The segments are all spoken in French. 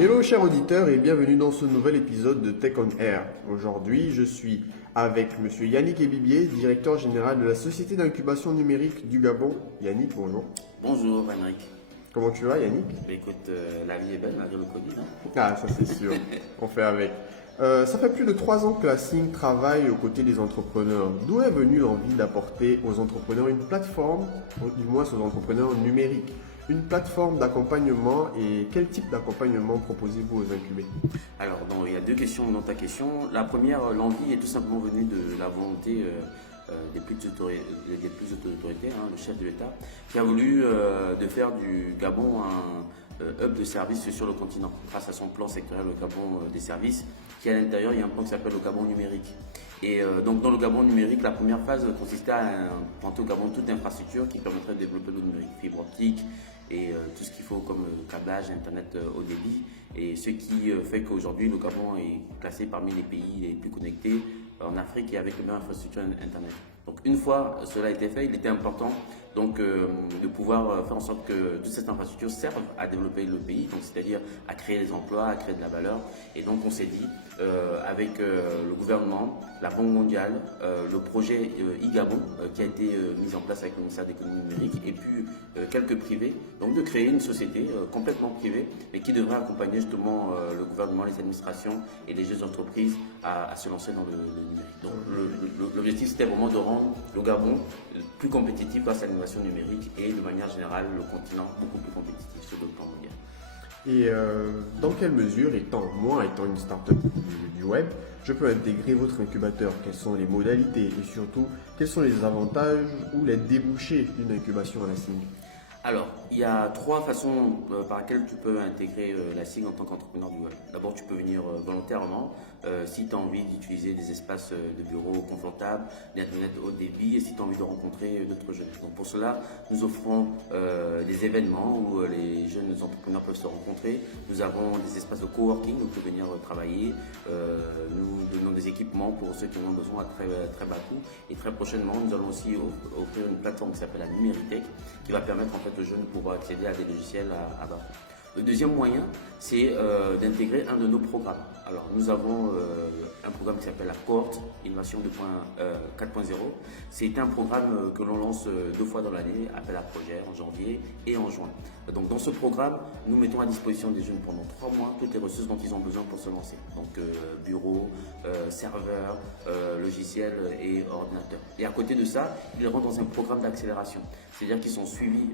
Hello chers auditeurs et bienvenue dans ce nouvel épisode de Tech on Air. Aujourd'hui, je suis avec Monsieur Yannick Ebibier, directeur général de la Société d'incubation numérique du Gabon. Yannick, bonjour. Bonjour Henrik. Comment tu vas Yannick? Écoute, la vie est belle malgré le Covid. Ah, ça c'est sûr, on fait avec. Ça fait plus de 3 ans que la SING travaille aux côtés des entrepreneurs. D'où est venue l'envie d'apporter aux entrepreneurs une plateforme, ou du moins aux entrepreneurs numériques, une plateforme d'accompagnement et quel type d'accompagnement proposez-vous aux incubés? Alors, il y a deux questions dans ta question. La première, l'envie est tout simplement venue de la volonté des plus hautes autorités, le chef de l'État, qui a voulu de faire du Gabon un hub de services sur le continent, grâce à son plan sectoriel, le Gabon des services, qui à l'intérieur, il y a un plan qui s'appelle le Gabon numérique. Et donc dans le Gabon numérique, la première phase consistait à implanter au Gabon toute infrastructure qui permettrait de développer le numérique, fibre optique et tout ce qu'il faut comme câblage, internet haut débit. Et ce qui fait qu'aujourd'hui le Gabon est classé parmi les pays les plus connectés en Afrique et avec les meilleures infrastructures internet. Donc une fois cela a été fait, il était important donc de pouvoir faire en sorte que toute cette infrastructure serve à développer le pays, donc c'est-à-dire à créer des emplois, à créer de la valeur. Et donc on s'est dit avec le gouvernement, la Banque mondiale, le projet e-Gabon qui a été mis en place avec le ministère de l'économie numérique et puis quelques privés, donc de créer une société complètement privée mais qui devrait accompagner justement le gouvernement, les administrations et les jeunes entreprises à se lancer dans le numérique. Donc l'objectif c'était vraiment de rendre le Gabon plus compétitif grâce à l'innovation numérique et de manière générale le continent beaucoup plus compétitif sur le plan mondial. Et dans quelle mesure, moi étant une start-up du web, je peux intégrer votre incubateur? Quelles sont les modalités et surtout, quels sont les avantages ou les débouchés d'une incubation à la SING? Alors, il y a trois façons par lesquelles tu peux intégrer la SIG en tant qu'entrepreneur du web. D'abord, tu peux venir volontairement si tu as envie d'utiliser des espaces de bureau confortables, d'internet haut débit et si tu as envie de rencontrer d'autres jeunes. Donc pour cela, nous offrons des événements où les jeunes entrepreneurs peuvent se rencontrer. Nous avons des espaces de coworking où tu peux venir travailler. Nous donnons des équipements pour ceux qui en ont besoin à très bas coût. Et très prochainement, nous allons aussi offrir une plateforme qui s'appelle la Numéritech qui va permettre en fait aux jeunes de pouvoir accéder à des logiciels à bas coût. Le deuxième moyen, c'est d'intégrer un de nos programmes. Alors, nous avons un programme qui s'appelle la cohorte Innovation 4.0. C'est un programme que l'on lance 2 fois dans l'année, appel à projet en janvier et en juin. Donc, dans ce programme, nous mettons à disposition des jeunes pendant 3 mois toutes les ressources dont ils ont besoin pour se lancer. Donc, bureau, serveur, logiciel et ordinateur. Et à côté de ça, ils rentrent dans un programme d'accélération. C'est-à-dire qu'ils sont suivis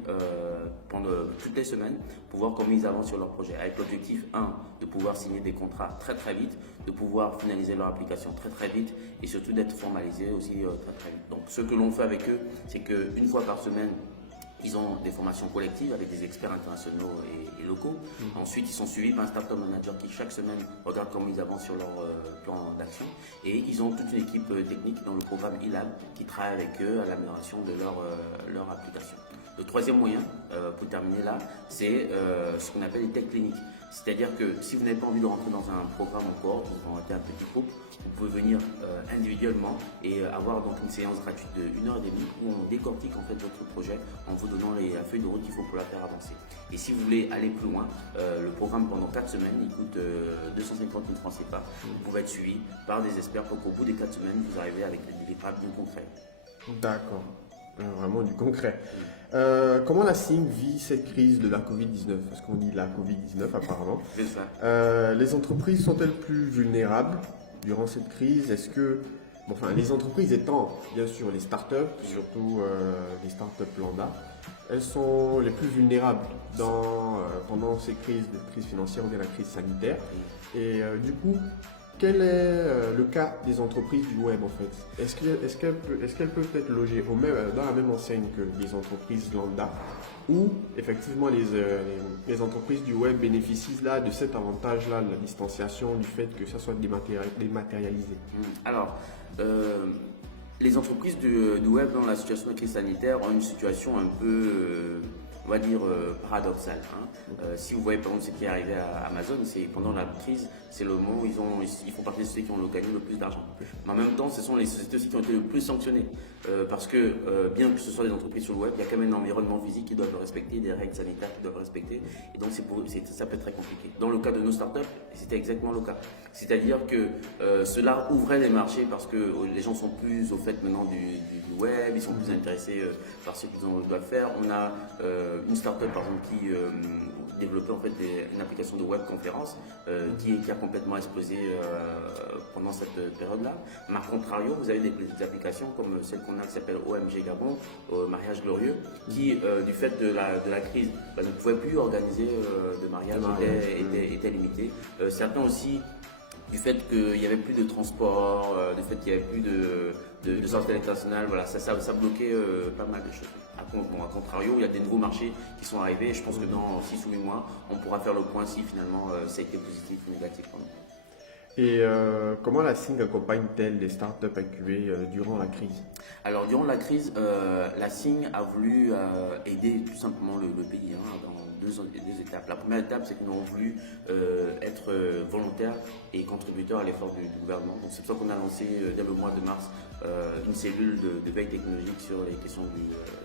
pendant toutes les semaines pour voir comment ils avancent sur leur projet. Avec l'objectif 1, de pouvoir signer des contrats très vite, de pouvoir finaliser leur application très vite et surtout d'être formalisés aussi très vite. Donc ce que l'on fait avec eux, c'est qu'une fois par semaine, ils ont des formations collectives avec des experts internationaux et locaux. Ensuite, ils sont suivis par un startup manager qui chaque semaine regarde comment ils avancent sur leur plan d'action. Et ils ont toute une équipe technique dans le programme eLab qui travaille avec eux à l'amélioration de leur application. Le troisième moyen, pour terminer là, c'est ce qu'on appelle les tech cliniques. C'est-à-dire que si vous n'avez pas envie de rentrer dans un programme en cohorte, vous rentrez un petit groupe, vous pouvez venir individuellement et avoir donc une séance gratuite de 1h30 où on décortique en fait votre projet en vous donnant la feuille de route qu'il faut pour la faire avancer. Et si vous voulez aller plus loin, le programme pendant 4 semaines, il coûte 250 000 francs CFA. Vous pouvez être suivi par des experts pour qu'au bout des 4 semaines, vous arrivez avec des livrables bien concrets. D'accord, vraiment du concret. Comment la SING vit cette crise de la Covid-19? Parce qu'on dit la Covid-19 apparemment. C'est ça. Les entreprises sont-elles plus vulnérables durant cette crise? Les entreprises étant bien sûr les startups, surtout les startups lambda, elles sont les plus vulnérables pendant ces crises financières ou bien la crise sanitaire. Et du coup, quel est le cas des entreprises du web en fait? Est-ce qu'elles peuvent être logées dans la même enseigne que les entreprises lambda ou effectivement les entreprises du web bénéficient là de cet avantage-là, de la distanciation, du fait que ça soit dématérialisé? Alors, les entreprises du web dans la situation de crise sanitaire ont une situation un peu on va dire, paradoxal. Hein. Si vous voyez par exemple ce qui est arrivé à Amazon, c'est pendant la crise, c'est le moment où ils font partie de ceux qui ont gagné le plus d'argent. Mais en même temps, ce sont les sociétés aussi qui ont été le plus sanctionnées. Parce que bien que ce soit des entreprises sur le web, il y a quand même un environnement physique qui doivent respecter, des règles sanitaires qui doivent respecter. Et donc ça peut être très compliqué. Dans le cas de nos startups, c'était exactement le cas. C'est-à-dire que cela ouvrait les marchés parce que les gens sont plus au fait maintenant du web, ils sont plus intéressés par ce qu'ils doivent faire. On a une startup par exemple qui développait en fait une application de web conférence qui a complètement explosé pendant cette période-là. Par contrario, vous avez des applications comme celle qu'on a qui s'appelle OMG Gabon, Mariage Glorieux, qui du fait de la crise ne pouvaient plus organiser de mariage, étaient limités. Certains aussi du fait qu'il n'y avait plus de transport, du fait qu'il n'y avait plus de sortie internationale, voilà, ça bloquait pas mal de choses. À contrario, il y a des nouveaux marchés qui sont arrivés et je pense que dans 6 ou 8 mois, on pourra faire le point si finalement ça a été positif ou négatif pour nous. Et comment la SING accompagne-t-elle les startups incubées durant la crise? Alors, durant la crise, la SING a voulu aider tout simplement le pays dans deux étapes. La première étape, c'est que nous avons voulu être volontaires et contributeurs à l'effort du gouvernement. Donc, c'est pour ça qu'on a lancé dès le mois de mars une cellule de veille technologique sur les questions de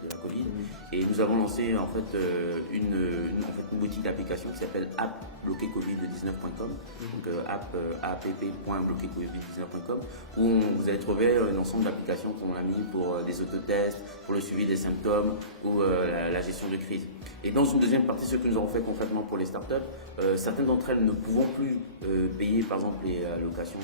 la Covid. Et nous avons lancé en fait une boutique d'application qui s'appelle app-bloqué-covid-19.com, donc app.bloqué-covid-19.com, où vous allez trouver un ensemble d'applications qu'on a mis pour des autotests, pour le suivi des symptômes ou la gestion de crise. Et dans une deuxième partie, ce que nous avons fait concrètement pour les startups, certaines d'entre elles ne pouvant plus payer par exemple les locations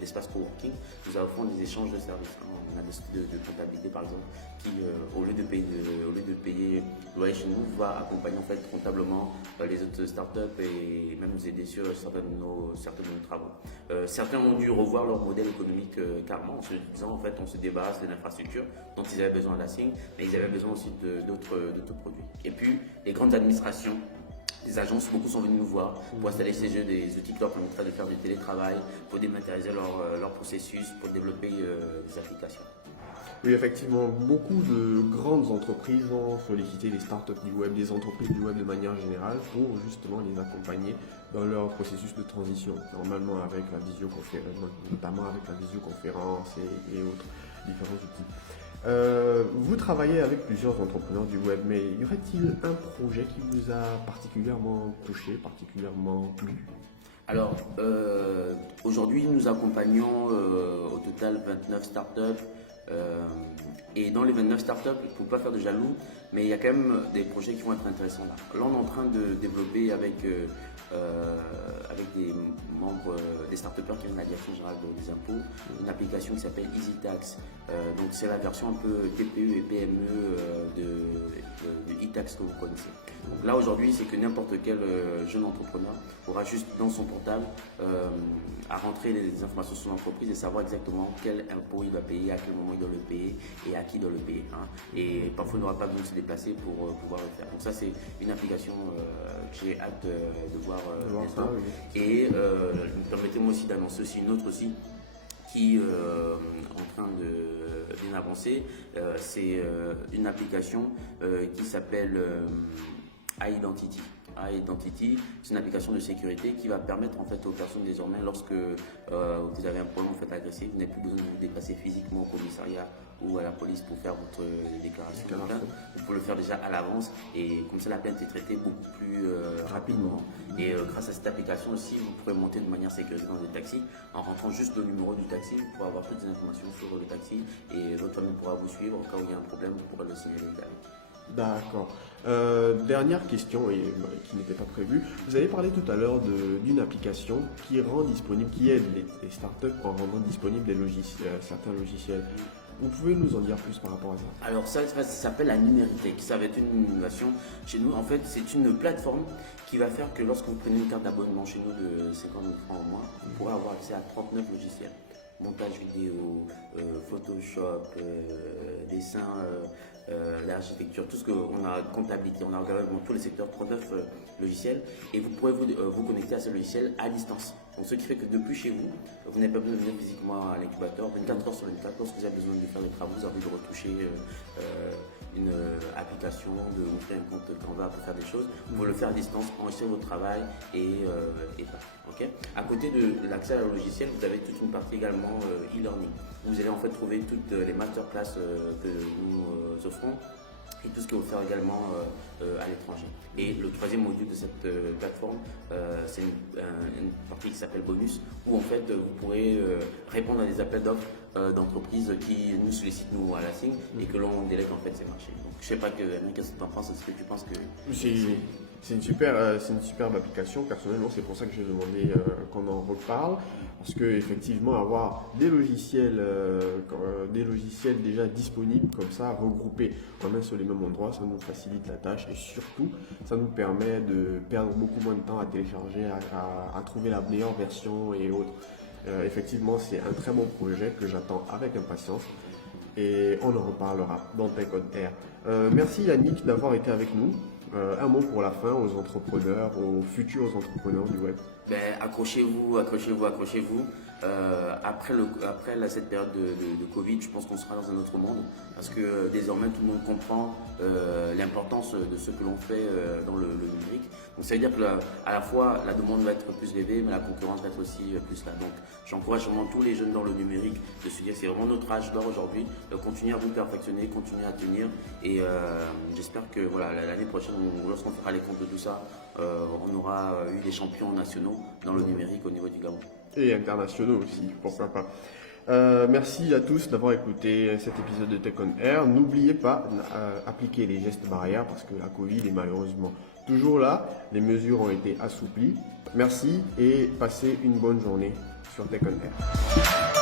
d'espace coworking, nous avons des échanges de services. On a des sociétés de comptabilité par exemple qui, au lieu de payer loyer chez nous, va accompagner en fait comptablement les autres startups et même nous aider sur certains de nos travaux. Certains ont dû revoir leur modèle économique carrément en se disant en fait on se débarrasse de l'infrastructure dont ils avaient besoin à la SING, mais ils avaient besoin aussi d'autres produits. Et puis les grandes administrations, les agences, beaucoup sont venus nous voir pour installer chez eux des outils qui leur permettraient de faire du télétravail, pour dématérialiser leur processus, pour développer des applications. Oui, effectivement, beaucoup de grandes entreprises ont sollicité les startups du web, des entreprises du web de manière générale, pour justement les accompagner dans leur processus de transition, normalement avec la visioconférence, notamment avec la visioconférence et autres différents outils. Vous travaillez avec plusieurs entrepreneurs du web, mais y aurait-il un projet qui vous a particulièrement touché, particulièrement plu? Alors, aujourd'hui, nous accompagnons au total 29 startups. Et dans les 29 startups, il ne faut pas faire de jaloux, mais il y a quand même des projets qui vont être intéressants là. Là, on est en train de développer avec des membres, des startupeurs qui viennent de la Direction générale des impôts, une application qui s'appelle EasyTax. Donc, c'est la version un peu TPE et PME de e-tax que vous connaissez. Donc là, aujourd'hui, c'est que n'importe quel jeune entrepreneur aura juste dans son portable à rentrer les informations sur l'entreprise et savoir exactement quel impôt il doit payer, à quel moment il doit le payer et à qui il doit le payer. Et parfois, il n'aura pas besoin de se déplacer pour pouvoir le faire. Donc ça, c'est une application que j'ai hâte de voir bientôt. Oui. Et permettez-moi aussi d'annoncer aussi une autre aussi qui est en train de bien avancer. C'est une application qui s'appelle iDentity. iDentity, c'est une application de sécurité qui va permettre en fait aux personnes désormais, lorsque vous avez un problème, vous faites agresser, vous n'avez plus besoin de vous déplacer physiquement au commissariat ou à la police pour faire votre déclaration de plainte. Vous pouvez le faire déjà à l'avance et comme ça la plainte est traitée beaucoup plus rapidement. Et grâce à cette application aussi, vous pourrez monter de manière sécurisée dans des taxis en rentrant juste le numéro du taxi. Vous pourrez avoir toutes les informations sur le taxi et votre famille pourra vous suivre. Au cas où il y a un problème, vous pourrez le signaler également. D'accord. Dernière question qui n'était pas prévue. Vous avez parlé tout à l'heure d'une application qui rend disponible, qui aide les startups en rendant disponibles certains logiciels. Vous pouvez nous en dire plus par rapport à ça? Alors ça s'appelle la Numérique. Ça va être une innovation chez nous. En fait, c'est une plateforme qui va faire que lorsque vous prenez une carte d'abonnement chez nous de 50 000 francs au mois, vous pourrez avoir accès à 39 logiciels. Montage vidéo, Photoshop, dessin, l'architecture, tout ce qu'on a, comptabilité, on a regardé dans tous les secteurs, 39 logiciels, et vous pourrez vous connecter à ce logiciel à distance. Donc ce qui fait que depuis chez vous, vous n'avez pas besoin de venir physiquement à l'incubateur, 24 heures sur 24, lorsque vous avez besoin de faire des travaux, vous avez envie de retoucher une application, de ouvrir un compte Canva pour faire des choses. Vous pouvez le faire à distance, enregistrer votre travail et pas. Okay. À côté de l'accès à la logiciel, vous avez toute une partie également e-learning. Vous allez en fait trouver toutes les masterclass que nous offrons et tout ce que vous faire également à l'étranger. Et le troisième module de cette plateforme, c'est une partie qui s'appelle Bonus, où en fait vous pourrez répondre à des appels d'offres d'entreprises qui nous sollicitent nous à la SIG et que l'on délègue en fait ces marchés. Donc, je sais pas qu'est-ce que tu en penses, est-ce que tu penses que c'est une superbe application. Personnellement, c'est pour ça que j'ai demandé qu'on en reparle, parce que effectivement, avoir des logiciels déjà disponibles comme ça, regroupés en un seul et même endroit, ça nous facilite la tâche et surtout, ça nous permet de perdre beaucoup moins de temps à télécharger, à trouver la meilleure version et autres. Effectivement, c'est un très bon projet que j'attends avec impatience. Et on en reparlera dans Tech on Air. Merci Yannick d'avoir été avec nous. Un mot pour la fin aux entrepreneurs, aux futurs entrepreneurs du web. Ben, accrochez-vous. Après cette période de Covid, je pense qu'on sera dans un autre monde parce que désormais tout le monde comprend l'importance de ce que l'on fait dans le numérique. Donc ça veut dire que à la fois la demande va être plus élevée, mais la concurrence va être aussi plus là. Donc j'encourage vraiment tous les jeunes dans le numérique de se dire que c'est vraiment notre âge d'or aujourd'hui, de continuer à vous perfectionner, continuer à tenir. Et j'espère que voilà, l'année prochaine, lorsqu'on fera les comptes de tout ça, on aura eu des champions nationaux dans le numérique au niveau du Gabon. Et internationaux aussi, pourquoi pas. Merci à tous d'avoir écouté cet épisode de Tech on Air. N'oubliez pas d'appliquer les gestes barrières parce que la Covid est malheureusement toujours là. Les mesures ont été assouplies. Merci et passez une bonne journée sur Tech on Air.